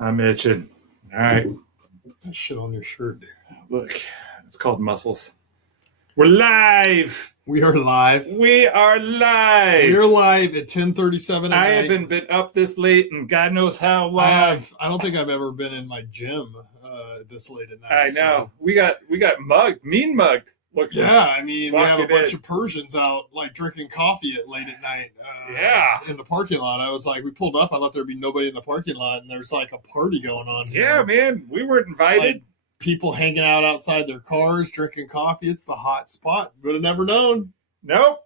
I'm itching. All right. Put that shit on your shirt, dude. Look, it's called muscles. We're live. We are live. We are live. We're live at 10:37 I haven't been up this late and God knows how long. I don't think I've ever been in my gym this late at night. I know. We got mugged, mean mugged. Look, yeah, I mean, we have a bunch in. of Persians out like drinking coffee at late at night. In the parking lot. I was like, we pulled up. I thought there'd be nobody in the parking lot, and there's like a party going on here. Yeah, man, we weren't invited. Like, people hanging out outside their cars, drinking coffee. It's the hot spot. Would have never known. Nope.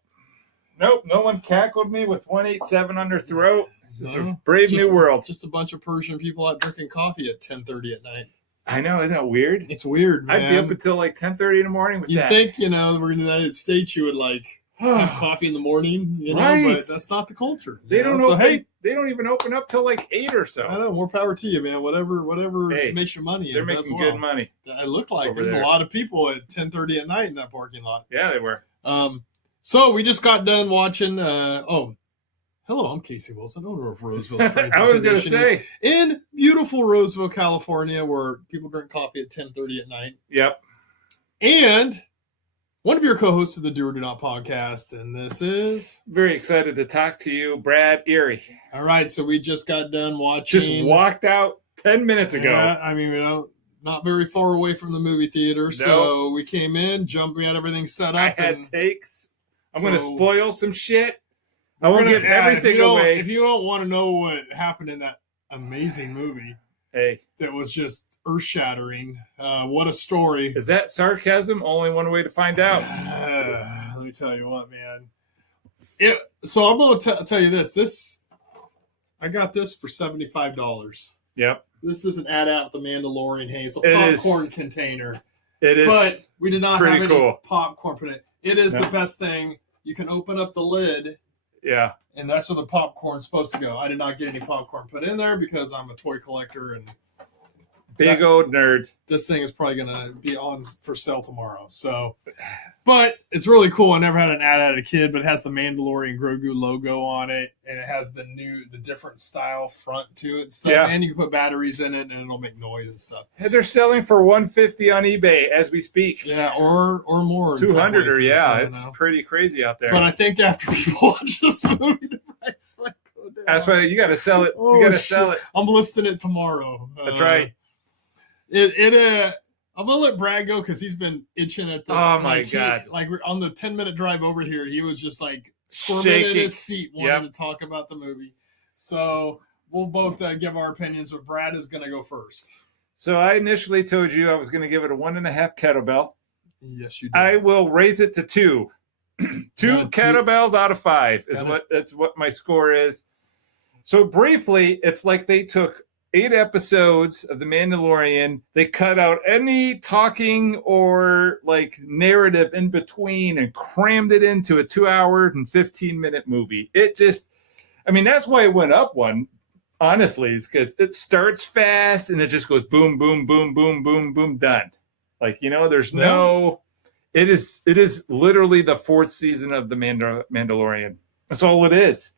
No one cackled me with 187 on their throat. This is a brave new world. Just a bunch of Persian people out drinking coffee at 10:30 at night. I know, isn't that weird? It's weird, man. I'd be up until like 10:30 in the morning with that. You'd think, we're in the United States, you would like have coffee in the morning, right. But that's not the culture. They don't they don't even open up till like 8 or so. I know, more power to you, man. Whatever makes you money. They're making good money. It looked like there's a lot of people at 10:30 at night in that parking lot. Yeah, they were. So we just got done watching hello, I'm Casey Wilson, owner of Roseville Strength I was going to say. In beautiful Roseville, California, where people drink coffee at 10:30 at night. Yep. And one of your co-hosts of the Do or Do Not podcast, and this is... Very excited to talk to you, Brad Erie. All right, so we just got done watching... Just walked out 10 minutes ago. Yeah, I mean, not very far away from the movie theater, so we came in, we had everything set up. I had takes. I'm going to spoil some shit. I won't give everything away. If you don't want to know what happened in that amazing movie, that was just earth-shattering. What a story! Is that sarcasm? Only one way to find out. Let me tell you what, man. So I'm going to tell you this. I got this for $75. Yep. This is an ad-out with the Mandalorian Hazel popcorn container. It is, but we did not have any popcorn put in it. It is the best thing. You can open up the lid. Yeah. And that's where the popcorn's supposed to go. I did not get any popcorn put in there because I'm a toy collector and big old nerd. This thing is probably going to be on for sale tomorrow. So, but it's really cool. I never had an ad as a kid, but it has the Mandalorian Grogu logo on it, and it has the different style front to it and stuff. Yeah. And you can put batteries in it, and it'll make noise and stuff. And they're selling for $150 on eBay as we speak. Yeah, or more. 200 or it's pretty crazy out there. But I think after people watch this movie, the price might go down. That's why you got to sell it. You got to sell it. I'm listing it tomorrow. That's right. I'm gonna let Brad go because he's been itching at the. Oh my god! Like on the 10-minute drive over here, he was just like squirming in his seat, wanting to talk about the movie. So we'll both give our opinions, but Brad is gonna go first. So I initially told you I was gonna give it a 1.5 kettlebell. Yes, you did. I will raise it to 2. 2 kettlebells out of 5 is what my score is. So briefly, it's like they took 8 episodes of The Mandalorian. They cut out any talking or like narrative in between and crammed it into a 2-hour and 15-minute movie. It just, that's why it went up one, honestly, is because it starts fast and it just goes boom, boom, boom, boom, boom, boom, done. Like, there's it is literally the 4th season of The Mandalorian. That's all it is.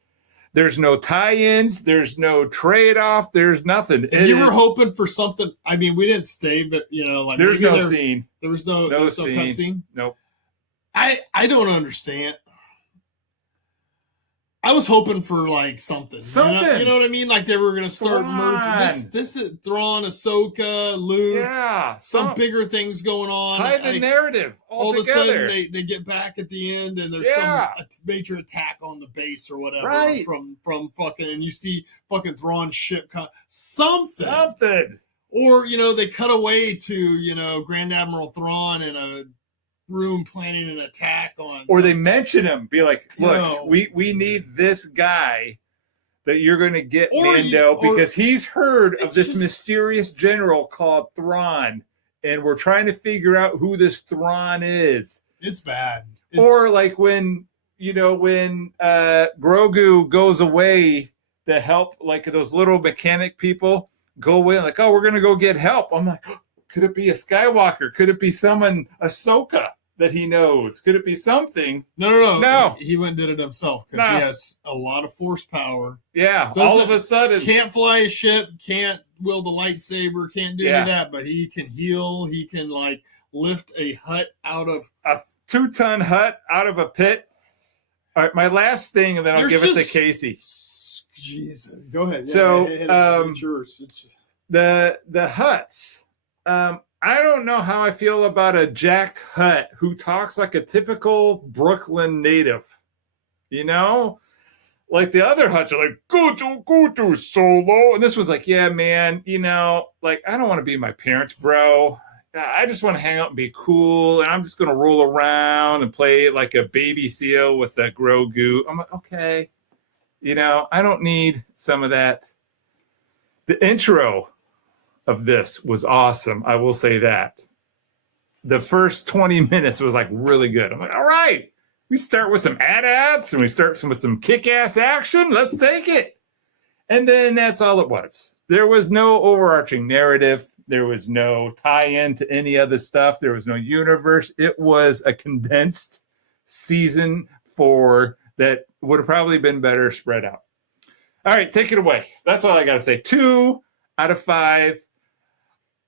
There's no tie-ins. There's no trade-off. There's nothing. You were hoping for something. We didn't stay, but like there's no scene. There was no cutscene. Nope. I don't understand. I was hoping for like something. You know what I mean? Like they were going to start merging. This is Thrawn, Ahsoka, Luke. Yeah. Some bigger things going on. Tie the narrative all together. Of a sudden they get back at the end and there's some major attack on the base or whatever. Right. From fucking, and you see fucking Thrawn's ship something. Or, they cut away to, Grand Admiral Thrawn in a room planning an attack on, or they mention him, be like, look, we need this guy that you're going to get, Mando, because he's heard of this mysterious general called Thrawn, and we're trying to figure out who this Thrawn is. It's bad. Or like when Grogu goes away to help, like those little mechanic people go away, like, oh, we're going to go get help. I'm like, could it be a Skywalker? Could it be someone, Ahsoka, that he knows? Could it be something? No. He went and did it himself because he has a lot of force power. Yeah, all of a sudden. Can't fly a ship, can't wield a lightsaber, can't do any of that, but he can heal. He can like lift a hut out of a 2-ton hut out of a pit. All right, my last thing, and then I'll give it to Casey. Jesus, go ahead. So, it's yours. the huts. I don't know how I feel about a jacked hut who talks like a typical Brooklyn native. You know, like the other huts are like go to solo, and this one's like, yeah, man. You know, like I don't want to be my parents, bro. I just want to hang out and be cool, and I'm just going to roll around and play like a baby seal with a Grogu. I'm like, okay, you know, I don't need some of that. The intro of this was awesome. I will say that. The first 20 minutes was like really good. I'm like, all right, we start with some AT-ATs and we start with some kick-ass action. Let's take it. And then that's all it was. There was no overarching narrative. There was no tie-in to any other stuff. There was no universe. It was a condensed season 4 that would have probably been better spread out. All right, take it away. That's all I got to say. 2 out of 5.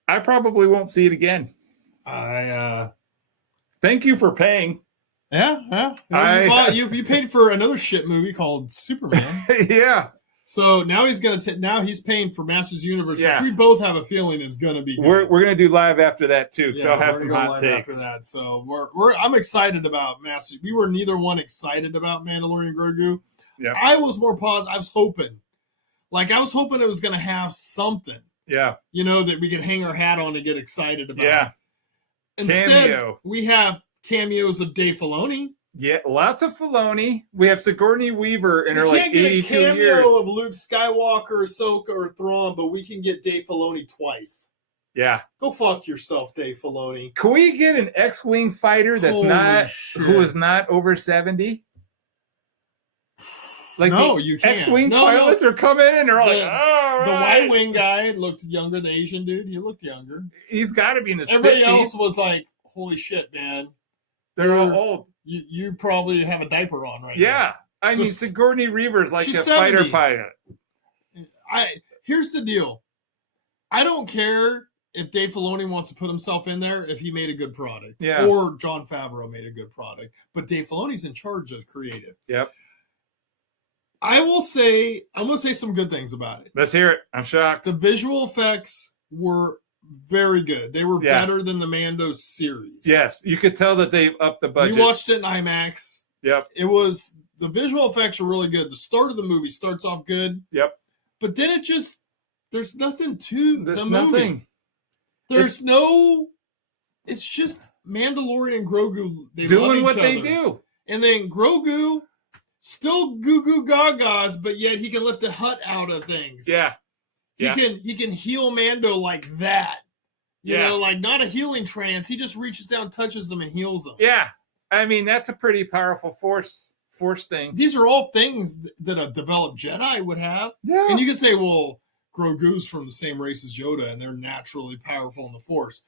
I probably won't see it again. Thank you for paying. Yeah. You paid for another shit movie called Superman. Yeah. So now he's paying for Masters Universe, which we both have a feeling is gonna be good. We're gonna do live after that too, because I'll have some hot takes after that. So I'm excited about Masters. We were neither one excited about Mandalorian Grogu. Yeah. I was more positive. I was hoping it was gonna have something. Yeah. You know, that we could hang our hat on and get excited about. Yeah. Instead, we have cameos of Dave Filoni. Yeah, lots of Filoni. We have Sigourney Weaver in her like 82 years. We can't get a cameo years. of Luke Skywalker, Ahsoka, or Thrawn, but we can get Dave Filoni twice. Yeah. Go fuck yourself, Dave Filoni. Can we get an X-Wing fighter who is not over 70? Like no, you can't. X-Wing pilots are coming in and they're all like, the Y-Wing guy looked younger. The Asian dude, he looked younger. He's got to be in his 50s. Everybody else was like, holy shit, man. They're all old. You probably have a diaper on right now. Yeah. I mean, Sigourney Weaver's like a 70. Fighter pilot. Here's the deal. I don't care if Dave Filoni wants to put himself in there if he made a good product. Yeah. Or Jon Favreau made a good product. But Dave Filoni's in charge of creative. Yep. I'm going to say some good things about it. Let's hear it. I'm shocked. The visual effects were very good. They were better than the Mando series. Yes. You could tell that they upped the budget. We watched it in IMAX. Yep. The visual effects are really good. The start of the movie starts off good. Yep. But then there's nothing to the movie. It's just Mandalorian and Grogu. They doing love each what other. they do. And then Grogu still goo goo gagas, but yet he can lift a hut out of things. Yeah. He can heal Mando like that. You know, like not a healing trance. He just reaches down, touches them, and heals them. Yeah. I mean, that's a pretty powerful force thing. These are all things that a developed Jedi would have. Yeah. And you could say, well, Grogu's from the same race as Yoda, and they're naturally powerful in the Force.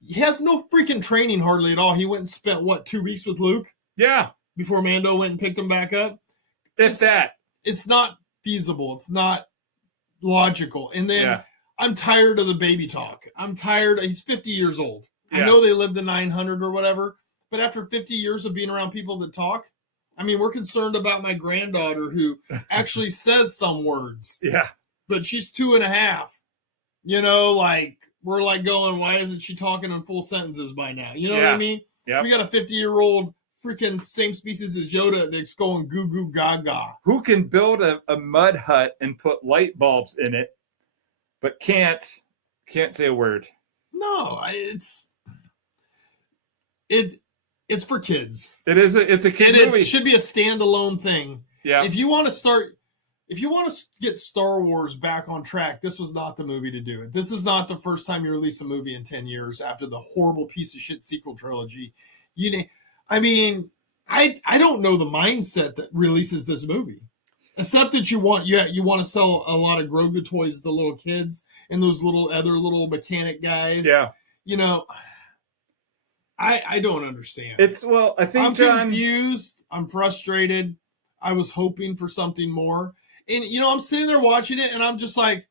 He has no freaking training hardly at all. He went and spent, 2 weeks with Luke? Yeah. Before Mando went and picked him back up? It's not feasible. It's not logical. And then I'm tired of the baby talk. I'm tired. He's 50 years old. I know they lived to 900 or whatever, but after 50 years of being around people that talk, I mean, we're concerned about my granddaughter who actually says some words. Yeah. But she's 2.5. You know, like, we're like going, why isn't she talking in full sentences by now? You know what I mean? Yep. We got a 50-year-old freaking same species as Yoda that's going goo goo gaga. Who can build a mud hut and put light bulbs in it, but can't say a word? No, it's for kids. It's a kid movie. It should be a standalone thing. Yeah. If you want to get Star Wars back on track, this was not the movie to do it. This is not the first time you release a movie in 10 years after the horrible piece of shit sequel trilogy. I mean, I don't know the mindset that releases this movie, except that you want to sell a lot of Grogu toys to the little kids and those other little mechanic guys. Yeah. You know, I don't understand. I think I'm John... confused. I'm frustrated. I was hoping for something more. And, I'm sitting there watching it and I'm just like,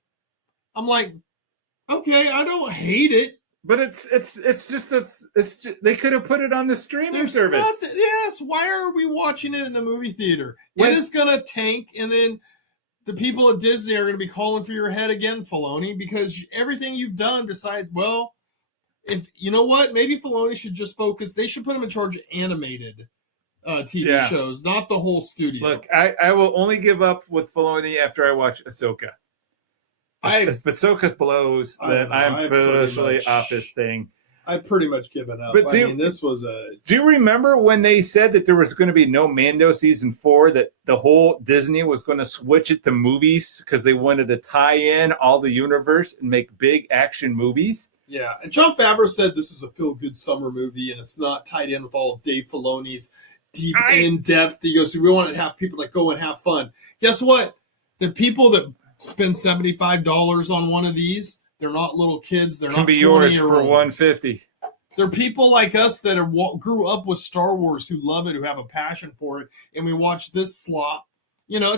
I'm like, okay, I don't hate it. But it's just they could have put it on the streaming service. Yes, why are we watching it in the movie theater? When- It is gonna tank, and then the people at Disney are gonna be calling for your head again, Filoni, because everything you've done besides, well, if you know what, maybe Filoni should just focus. They should put him in charge of animated TV shows, not the whole studio. Look, I will only give up with Filoni after I watch Ahsoka. If Ahsoka blows, then I'm officially off this thing. I've pretty much given up. But this was a... Do you remember when they said that there was going to be no Mando season 4, that the whole Disney was going to switch it to movies because they wanted to tie in all the universe and make big action movies? Yeah, and Jon Favreau said this is a feel-good summer movie and it's not tied in with all of Dave Filoni's deep in-depth. He goes, we want to have people that go and have fun. Guess what? The people that spend $75 on one of these, they're not little kids. They're not 20-year-olds. Can be yours for $150. They're people like us that grew up with Star Wars, who love it, who have a passion for it, and we watch this slop. You know,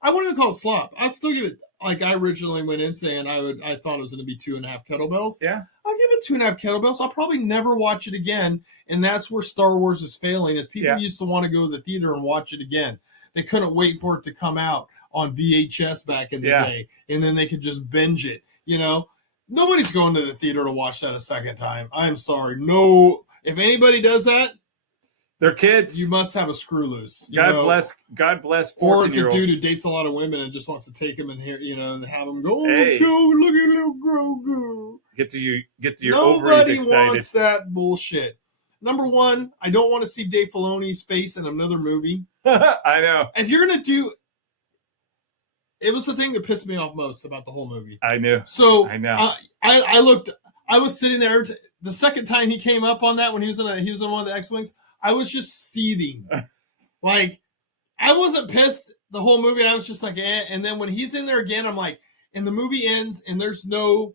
I wouldn't call it slop. I still give it, like I originally went in saying I thought it was going to be 2.5 kettlebells. Yeah. I'll give it 2.5 kettlebells. I'll probably never watch it again, and that's where Star Wars is failing, is people used to want to go to the theater and watch it again. They couldn't wait for it to come out on VHS back in the day, and then they could just binge it. You know, nobody's going to the theater to watch that a second time. I'm sorry. No, if anybody does that, they're kids. You must have a screw loose. God bless 14-year-olds. Or it's a dude who dates a lot of women and just wants to take them in here, you know, and have them go, hey, go, look at little Grogu. Get to your ovaries excited. Nobody wants that bullshit. Number one, I don't want to see Dave Filoni's face in another movie. I know. If you're going to do... It was the thing that pissed me off most about the whole movie. I knew. So I know. I looked. I was sitting there. The second time he came up on that, when he was in one of the X-wings, I was just seething. Like, I wasn't pissed the whole movie. I was just like, eh. And then when he's in there again, I'm like, and the movie ends, and there's no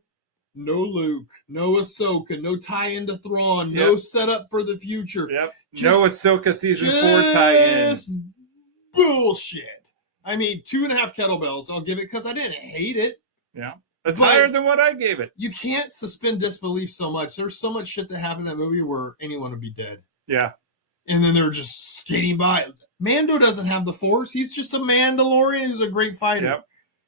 Luke, no Ahsoka, no tie into Thrawn, no setup for the future. Yep. No Ahsoka season 4 tie-ins. Bullshit. I mean, 2.5 kettlebells, I'll give it, because I didn't hate it. Yeah. It's higher than what I gave it. You can't suspend disbelief so much. There's so much shit that happened in that movie where anyone would be dead. Yeah. And then they're just skating by. Mando doesn't have the Force. He's just a Mandalorian who's a great fighter. Yep.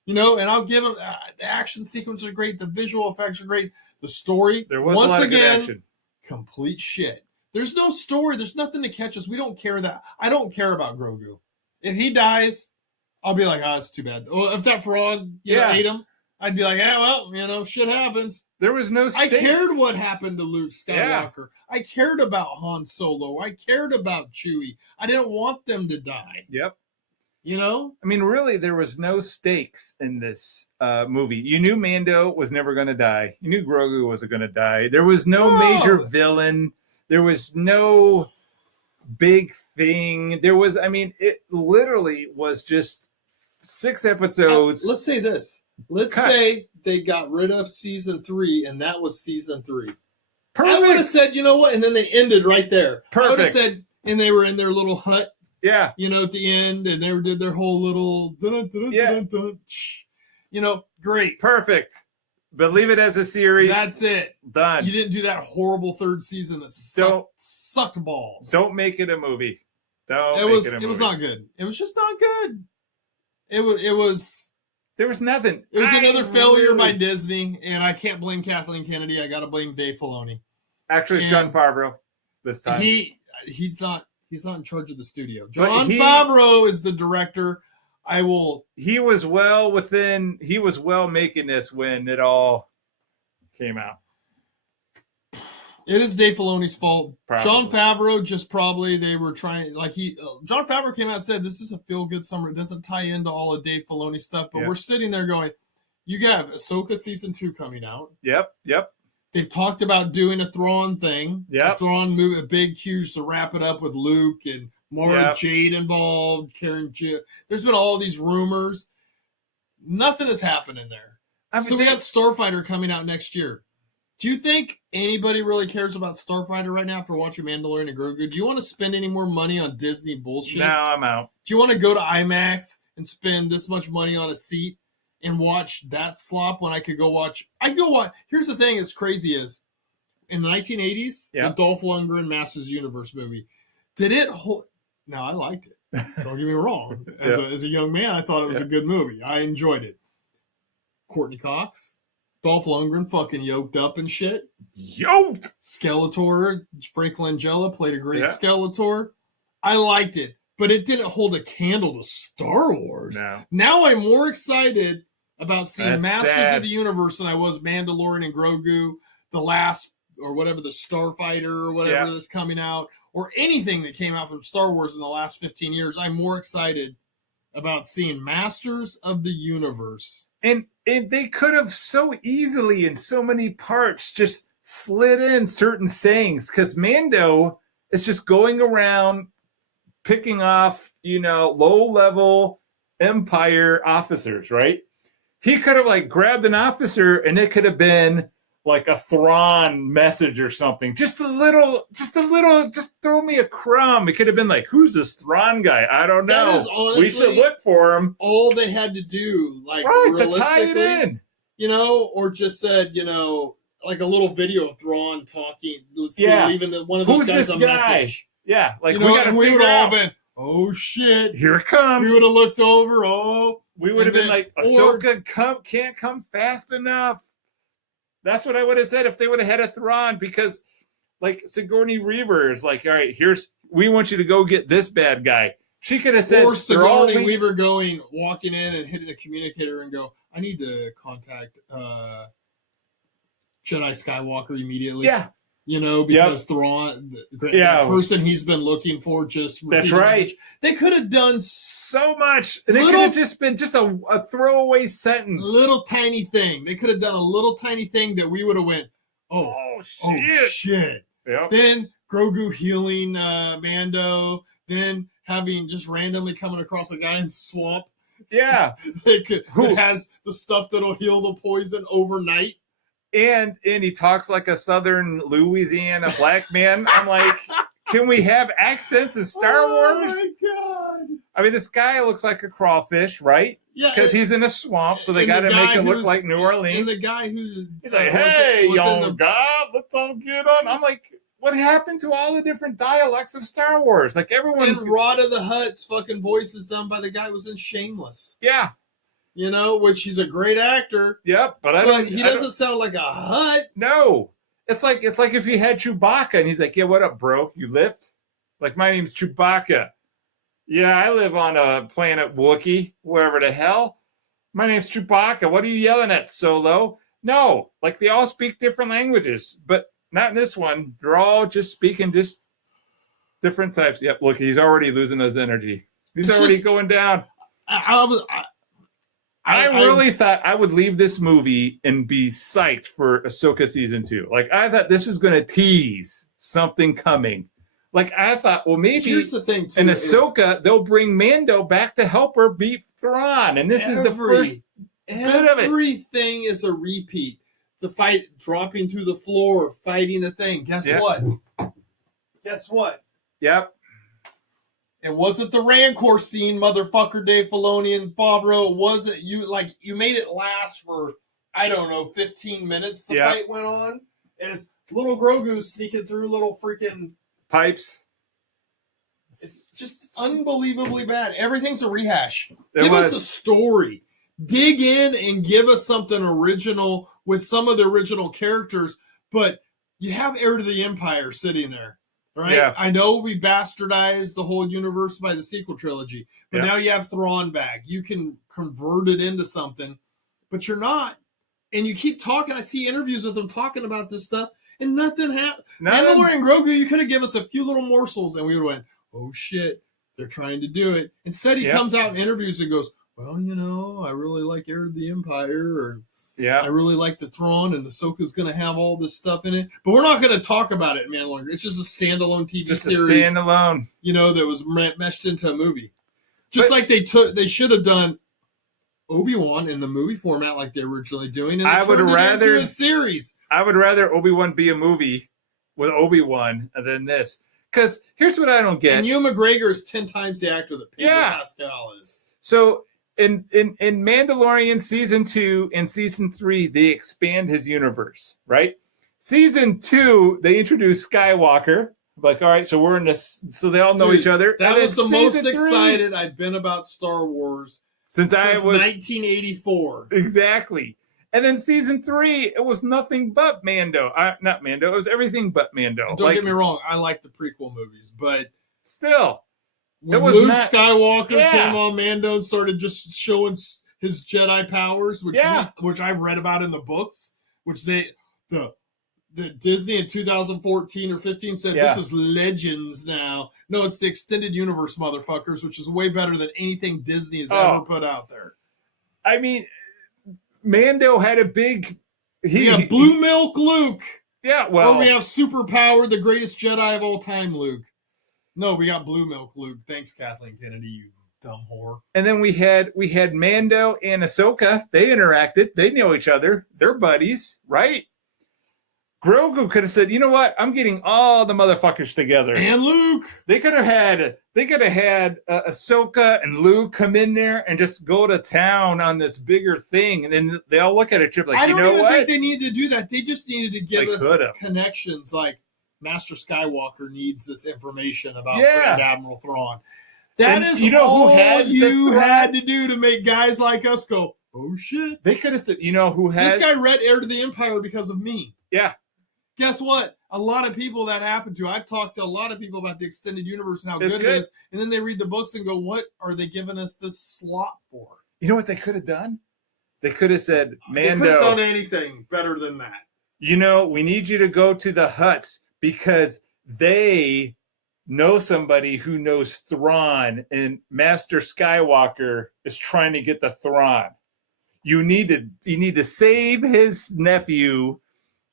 You know, and I'll give him, the action sequences are great. The visual effects are great. The story, there was once a lot again, of good action. Complete shit. There's no story. There's nothing to catch us. We don't care that. I don't care about Grogu. If he dies, I'll be like, oh, that's too bad. Well, if that frog, ate him, I'd be like, yeah, well, you know, shit happens. There was no stakes. I cared what happened to Luke Skywalker. Yeah. I cared about Han Solo. I cared about Chewie. I didn't want them to die. Yep. You know? I mean, really, there was no stakes in this movie. You knew Mando was never going to die. You knew Grogu wasn't going to die. There was no major villain. There was no big thing. There was, I mean, it literally was just 6 episodes. Let's say this. Let's say they got rid of season 3, and that was season 3. Perfect. I would have said, you know what? And then they ended right there. Perfect. I would have said, and they were in their little hut. Yeah. You know, at the end, and they did their whole little, you know, great. Perfect. But leave it as a series. That's it. Done. You didn't do that horrible 3rd season that sucked balls. Don't make it a movie. It was not good. It was just not good. It was. There was nothing. It was another failure by Disney, and I can't blame Kathleen Kennedy. I got to blame Dave Filoni. Actually, it's Jon Favreau this time. He's not in charge of the studio. Jon Favreau is the director. He was well making this when it all came out. It is Dave Filoni's fault. Probably. Jon Favreau they were trying, Jon Favreau came out and said, this is a feel-good summer. It doesn't tie into all of Dave Filoni stuff, but we're sitting there going, you have Ahsoka season 2 coming out. Yep. They've talked about doing a Thrawn thing. Yep. A Thrawn movie, a big, huge, to wrap it up with Luke and Mara Jade involved, Karen Jill. There's been all these rumors. Nothing has happened in there. So we got Starfighter coming out next year. Do you think anybody really cares about Starfighter right now after watching Mandalorian and Grogu? Do you want to spend any more money on Disney bullshit? No, I'm out. Do you want to go to IMAX and spend this much money on a seat and watch that slop when I could go watch. Here's the thing that's crazy is in the 1980s, the Dolph Lundgren Masters Universe movie, did it hold? No, I liked it. Don't get me wrong. As a young man, I thought it was a good movie. I enjoyed it. Courtney Cox, Dolph Lundgren fucking yoked up and shit. Yoked! Skeletor, Frank Langella played a great Skeletor. I liked it, but it didn't hold a candle to Star Wars. No. Now I'm more excited about seeing Masters of the Universe than I was Mandalorian and Grogu, the last, or whatever, the Starfighter or whatever that's coming out, or anything that came out from Star Wars in the last 15 years. I'm more excited about seeing Masters of the Universe. And they could have so easily, in so many parts, just slid in certain sayings, because Mando is just going around picking off, low-level Empire officers, right? He could have, like, grabbed an officer, and it could have been like a Thrawn message or something. Just throw me a crumb. It could have been like, who's this Thrawn guy? I don't know. That is honestly, we should look for him. All they had to do, like, to tie it in. Or just said, like a little video of Thrawn talking, leaving one of those who's guys this a guy? message. Yeah, like, we would have all been, oh shit. Here it comes. We would have looked over, we would have been like, Ahsoka can't come fast enough. That's what I would have said if they would have had a Thrawn, because, like, Sigourney Weaver is like, all right, we want you to go get this bad guy. She could have said, or Sigourney Weaver walking in and hitting a communicator and go, I need to contact Jedi Skywalker immediately. Yeah. Because Thrawn, the person he's been looking for, just that's right. Message. They could have done so much. And it could have just been just a throwaway sentence, little tiny thing. They could have done a little tiny thing that we would have went, oh shit. Yep. Then Grogu healing Mando. Then having just randomly coming across a guy in the swamp. Yeah, who has the stuff that'll heal the poison overnight. And he talks like a Southern Louisiana black man. I'm like, can we have accents in Star Wars? Oh my god! I mean, this guy looks like a crawfish, right? Yeah, because he's in a swamp, so they got to make it look like New Orleans. And the guy he's like, "Hey, young god, let's all get on." I'm like, what happened to all the different dialects of Star Wars? Like everyone. And Rada the Hutt's fucking voice is done by the guy who was in Shameless. Yeah. Which he's a great actor. Yep, but he doesn't sound like a Hutt. No, it's like if you had Chewbacca and he's like, "Yeah, what up, bro? You lift?" Like, my name's Chewbacca. Yeah, I live on a planet Wookiee, wherever the hell. My name's Chewbacca. What are you yelling at, Solo? No, like they all speak different languages, but not in this one. They're all just speaking just different types. Yep, look, he's already losing his energy. He's already going down. I really thought I would leave this movie and be psyched for Ahsoka season 2. Like, I thought this was going to tease something coming. Like, I thought, well, maybe here's the thing too, in Ahsoka, they'll bring Mando back to help her beat Thrawn. And this is the first bit of it. Everything is a repeat. The fight, dropping through the floor, fighting a thing. Guess what? Yep. It wasn't the Rancor scene, motherfucker, Dave Filoni and Bob Rowe. It wasn't. You made it last for, 15 minutes the fight went on. As little Grogu sneaking through little freaking pipes. It's just unbelievably bad. Everything's a rehash. Give us a story. Dig in and give us something original with some of the original characters. But you have Heir to the Empire sitting there. Right? Yeah. I know we bastardized the whole universe by the sequel trilogy, but now you have Thrawn back. You can convert it into something, but you're not. And you keep talking. I see interviews with them talking about this stuff, and nothing happened. Mandalorian Grogu, you could have given us a few little morsels, and we would have went, oh shit, they're trying to do it. Instead, he comes out in interviews and goes, well, I really like Heir to the Empire, or I really like the Thrawn, and Ahsoka's going to have all this stuff in it. But we're not going to talk about it, Mandalorian. It's just a standalone TV series. Just a standalone. That was meshed into a movie. Like they should have done Obi-Wan in the movie format like they were originally doing, and I would rather a series. I would rather Obi-Wan be a movie with Obi-Wan than this. Because here's what I don't get. And Ewan McGregor is 10 times the actor that Pedro Pascal is. So in Mandalorian season 2 and season 3, they expand his universe, right? Season 2, they introduce Skywalker. Like, all right, so we're in this, so they all know each other. That was the most excited I've been about Star Wars since I was 1984. Exactly. And then season 3, it was nothing but Mando. Not Mando. It was everything but Mando. And don't get me wrong, I like the prequel movies, but still, when Luke Skywalker came on Mando and started just showing his Jedi powers, which I've read about in the books, which the Disney in 2014 or 15 said this is Legends now. No, it's the extended universe, motherfuckers, which is way better than anything Disney has ever put out there. I mean, Mando had a big... We have Blue Milk Luke. Yeah, well... Or we have Superpowered, the greatest Jedi of all time, Luke. No, we got Blue Milk Luke. Thanks, Kathleen Kennedy, you dumb whore. And then we had Mando and Ahsoka. They interacted. They know each other. They're buddies, right? Grogu could have said, you know what? I'm getting all the motherfuckers together. And Luke. They could have had Ahsoka and Luke come in there and just go to town on this bigger thing. And then they all look at each other like, I don't even think they needed to do that. They just needed to give us connections. Like, Master Skywalker needs this information about Grand Admiral Thrawn. That is all you had to do to make guys like us go, oh, shit. They could have said, you know who has... This guy read Heir to the Empire because of me. Yeah. Guess what? A lot of people that happened to. I've talked to a lot of people about the extended universe and how good it is. And then they read the books and go, what are they giving us this slot for? You know what they could have done? They could have said, Mando. They could have done anything better than that. You know, we need you to go to the Hutts because they know somebody who knows Thrawn, and Master Skywalker is trying to get the Thrawn. You need to save his nephew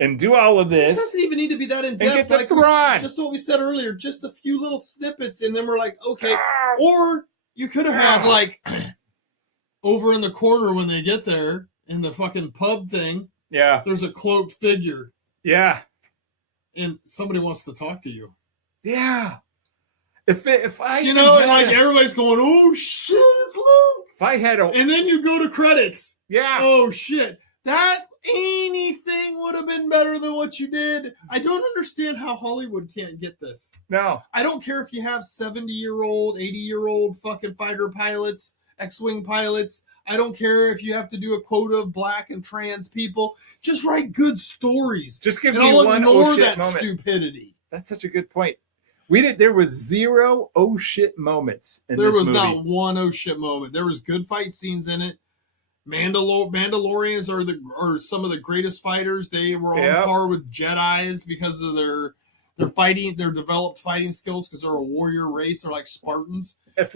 and do all of this. It doesn't even need to be that in depth. And get the Thrawn. Just what we said earlier, just a few little snippets, and then we're like, okay. Or you could have had, like, over in the corner when they get there, in the fucking pub thing, there's a cloaked figure. Yeah. And somebody wants to talk to you. Yeah. If I and like everybody's going, oh shit, it's Luke. If I had and then you go to credits. Yeah. Oh shit. That anything would have been better than what you did. I don't understand how Hollywood can't get this. No. I don't care if you have 70-year-old, 80-year-old fucking fighter pilots, X-Wing pilots. I don't care if you have to do a quota of black and trans people. Just write good stories. Just give me one oh shit moment. Stupidity. That's such a good point. There was 0 oh shit moments in this movie. There was not one oh shit moment. There was good fight scenes in it. Mandalorians are some of the greatest fighters. They were on par with Jedis because of their developed fighting skills because they're a warrior race. They're like Spartans. And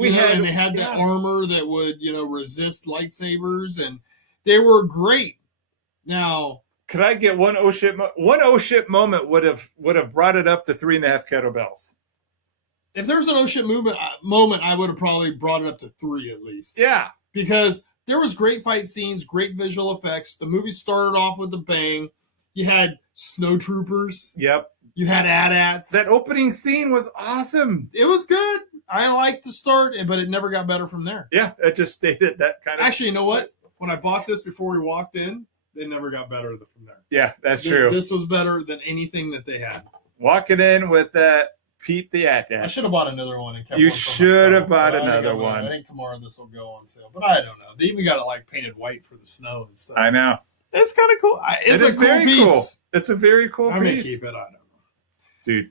they had the armor that would, resist lightsabers, and they were great. Now, could I get one oh shit moment would have brought it up to 3.5 kettlebells. If there was an oh shit moment, I would have probably brought it up to 3 at least. Yeah. Because there was great fight scenes, great visual effects. The movie started off with a bang. You had snowtroopers. Yep. You had AT-ATs. That opening scene was awesome. It was good. I liked the start, but it never got better from there. Yeah, it just stayed at that kind of... Actually, you know what? When I bought this before we walked in, they never got better from there. Yeah, that's true. This was better than anything that they had. Walking in with that Pete the AT-AT. I should have bought another one. And kept you should have bought another one. I think tomorrow this will go on sale, but I don't know. They even got it like painted white for the snow and stuff. I know. It's kind of cool. It's a cool very piece. Cool. It's a very cool piece. I may keep it. I don't know. Dude.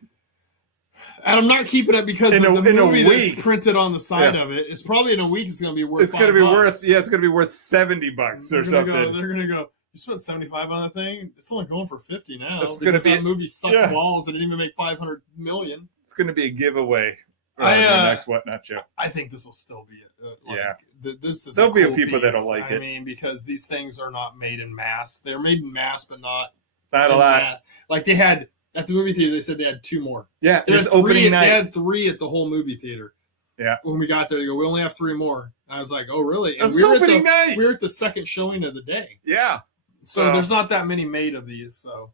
And I'm not keeping it because the movie that's printed on the side of it. It's probably in a week. It's going to be worth. It's going to be worth. Yeah, it's going to be worth $70 or something. They're going to go. You spent $75 on the thing. It's only going for $50 now. It's going to be that movie sucked balls and it didn't even make $500 million. It's going to be a giveaway. The next Whatnot show. I think this will still be this is. There'll be people that'll like it. I mean, because these things are not made in mass. They're made in mass, but not a lot. Like they had. At the movie theater, they said they had 2 more. Yeah, it was opening night. They had 3 at the whole movie theater. Yeah. When we got there, they go, we only have 3 more. And I was like, oh, really? And we were at the second showing of the day. Yeah. So there's not that many made of these. So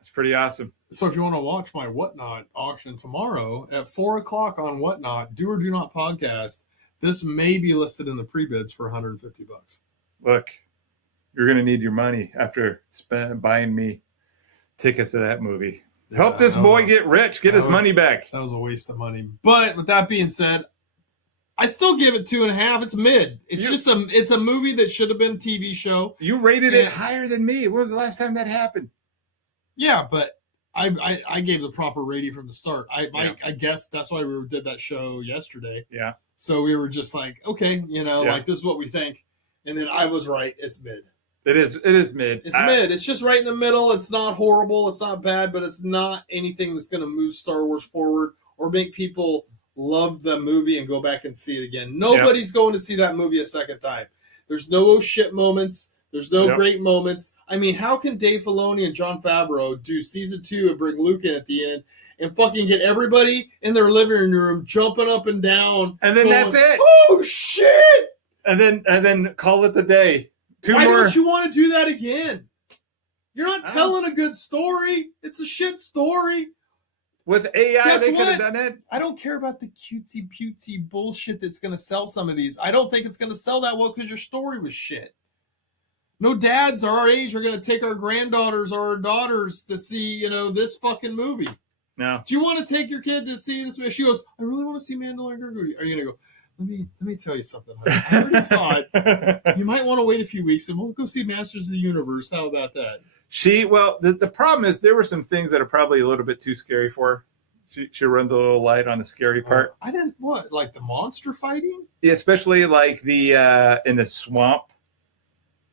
it's pretty awesome. So if you want to watch my Whatnot auction tomorrow at 4 o'clock on Whatnot, Do or Do Not podcast, This may be listed in the pre-bids for $150. Look, you're going to need your money after buying me tickets to that movie. Help this boy get rich, get his money back. That was a waste of money. But with that being said, I still give it 2.5. It's mid. It's a movie that should have been a TV show. You rated it higher than me. When was the last time that happened? Yeah, but I gave the proper rating from the start. I guess that's why we did that show yesterday. Yeah. So we were just like, okay, like this is what we think. And then I was right. It's mid. It is mid. It's mid. It's just right in the middle. It's not horrible. It's not bad, but it's not anything that's going to move Star Wars forward or make people love the movie and go back and see it again. Nobody's going to see that movie a second time. There's no shit moments. There's no great moments. I mean, how can Dave Filoni and Jon Favreau do season 2 and bring Luke in at the end and fucking get everybody in their living room jumping up and down, and then that's it? Oh shit! And then call it the day. Why don't you want to do that again? You're not telling a good story. It's a shit story. With AI, they could have done it. I don't care about the cutesy bullshit that's going to sell some of these. I don't think it's going to sell that well because your story was shit. No dads our age are going to take our granddaughters or our daughters to see, this fucking movie. No. Do you want to take your kid to see this movie? She goes, I really want to see Mando and Grogu. Are you going to go, let me tell you something, honey. I already saw it. You might want to wait a few weeks and we'll go see Masters of the Universe. How about that? The problem is there were some things that are probably a little bit too scary for her. She runs a little light on the scary part. I didn't, like the monster fighting? Yeah, especially like the in the swamp.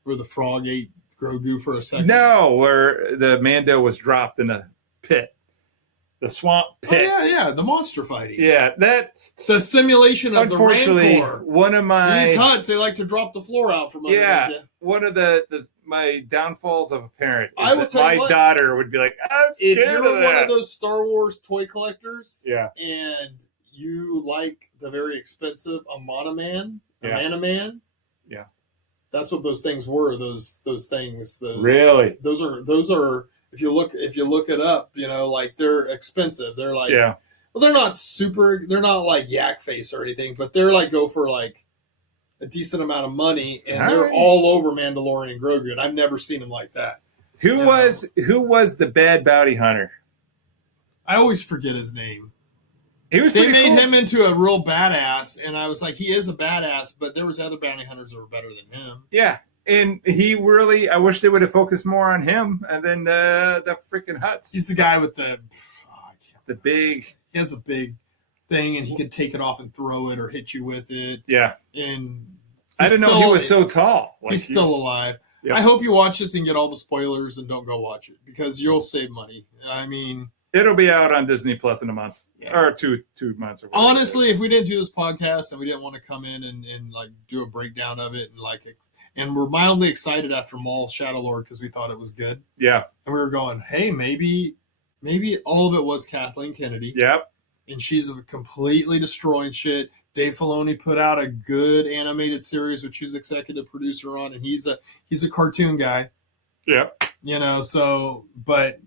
Where the frog ate Grogu for a second? No, where the Mando was dropped in a pit. The swamp pit. Oh, yeah, the monster fighting. Yeah, the simulation of the Rancor. One of my these huts, they like to drop the floor out from under. Yeah, one of my downfalls of a parent. I will tell you my daughter would be like, I'm scared if you're of that. one of those Star Wars toy collectors, yeah, and you like the very expensive Amana Man, yeah, that's what those things were. Those things. Really? Those are. If you look it up, like they're expensive. They're like, well, they're not super. They're not like Yak Face or anything, but they're like go for like a decent amount of money, and they're all over Mandalorian and Grogu. And I've never seen them like that. Who was the bad bounty hunter? I always forget his name. They made him into a real badass, and I was like, he is a badass, but there was other bounty hunters that were better than him. Yeah. And he really, I wish they would have focused more on him and then the freaking huts. He's the guy with the big. He has a big thing, and he could take it off and throw it or hit you with it. Yeah. And I didn't know he was so tall. He's still alive. Yeah. I hope you watch this and get all the spoilers and don't go watch it because you'll save money. I mean, it'll be out on Disney Plus in a month. Yeah. Or two months. Or honestly, if we didn't do this podcast and we didn't want to come in and like do a breakdown of it and we're mildly excited after Maul Shadowlord because we thought it was good. Yeah. And we were going, hey, maybe all of it was Kathleen Kennedy. Yep. And she's completely destroying shit. Dave Filoni put out a good animated series, which he's executive producer on, and he's a cartoon guy. Yep. But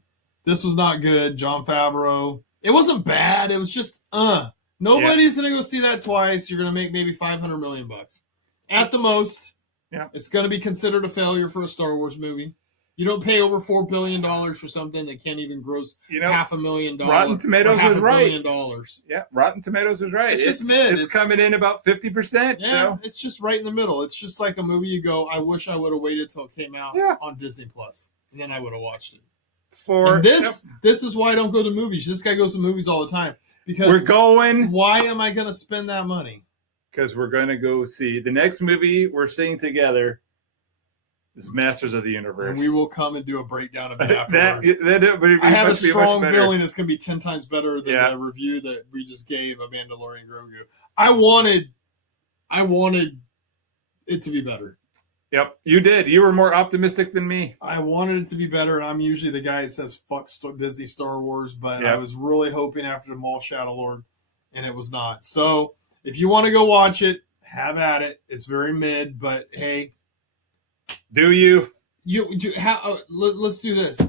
this was not good. Jon Favreau. It wasn't bad. It was just, nobody's going to go see that twice. You're going to make maybe $500 million at the most. Yeah. It's going to be considered a failure for a Star Wars movie. You don't pay over $4 billion for something that can't even gross $500,000. Rotten Tomatoes was right. $500,000. Yeah, Rotten Tomatoes was right. It's just mid. It's coming in about 50%. Yeah, so. It's just right in the middle. It's just like a movie you go, I wish I would have waited till it came out on Disney Plus, and then I would have watched it. This is why I don't go to movies. This guy goes to movies all the time because we're going. Why am I going to spend that money? Because we're going to go see the next movie we're seeing together is Masters of the Universe. And we will come and do a breakdown of it afterwards. I have a strong feeling it's going to be 10 times better than the review that we just gave of Mandalorian Grogu. I wanted it to be better. Yep, you did. You were more optimistic than me. I wanted it to be better, and I'm usually the guy that says fuck Disney Star Wars, but I was really hoping after the Maul Shadowlord, and it was not. So if you want to go watch it, have at it. It's very mid, but hey. Do you? Let's do this.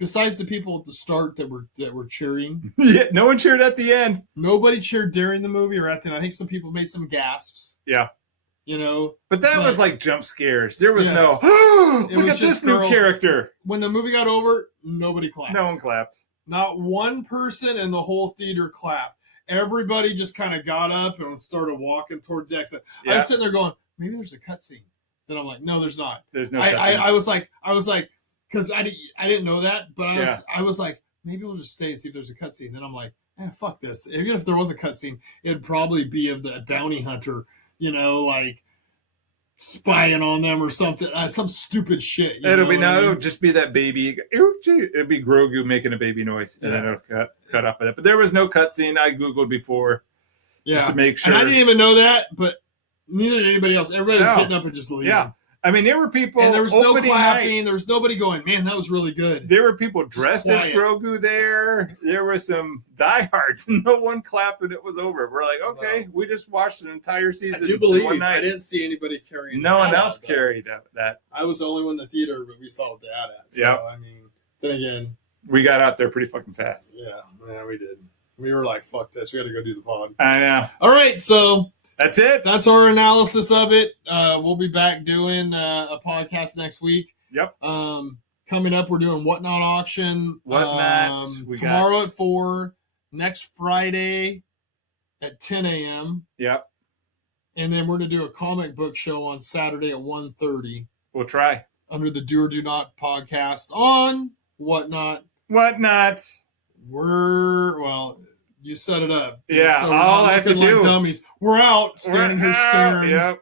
besides the people at the start that were cheering. Yeah, no one cheered at the end. Nobody cheered during the movie or at the end. I think some people made some gasps. Yeah. You know, but that was like jump scares. There was no, look at this new character. When the movie got over, nobody clapped. No one clapped. Not one person in the whole theater clapped. Everybody just kind of got up and started walking towards the exit. Yeah. I was sitting there going, maybe there's a cutscene. Then I'm like, no, there's not. There's no. I was like, because I didn't know that, but I was like, maybe we'll just stay and see if there's a cutscene. Then I'm like, fuck this. Even if there was a cutscene, it'd probably be of the bounty hunter. You know, like spying on them or something, some stupid shit. It'll just be that baby. It'll be Grogu making a baby noise, and then it'll cut off of that. But there was no cutscene. I googled before, just to make sure. And I didn't even know that, but neither did anybody else. Everybody was getting up and just leaving. Yeah. I mean, there were people, and there was no clapping. Night. There was nobody going, man, that was really good. There were people dressed as Grogu there. There were some diehards. No one clapped when it was over. We're like, okay, we just watched an entire season. I do believe one night. I didn't see anybody carrying. No one else carried that. I was the only one in the theater, but we saw the ad at. So, I mean, then again, we got out there pretty fucking fast. Yeah, we did. We were like, fuck this. We got to go do the pod. I know. All right, so. That's it. That's our analysis of it. We'll be back doing a podcast next week. Yep. Coming up, we're doing Whatnot auction. Whatnot. Tomorrow at 4. Next Friday at 10 a.m. Yep. And then we're going to do a comic book show on Saturday at 1:30. We'll try. Under the Do or Do Not podcast on Whatnot. Whatnot. You set it up. Yeah, so all I have to do. Like dummies. We're out, standing here staring. Yep.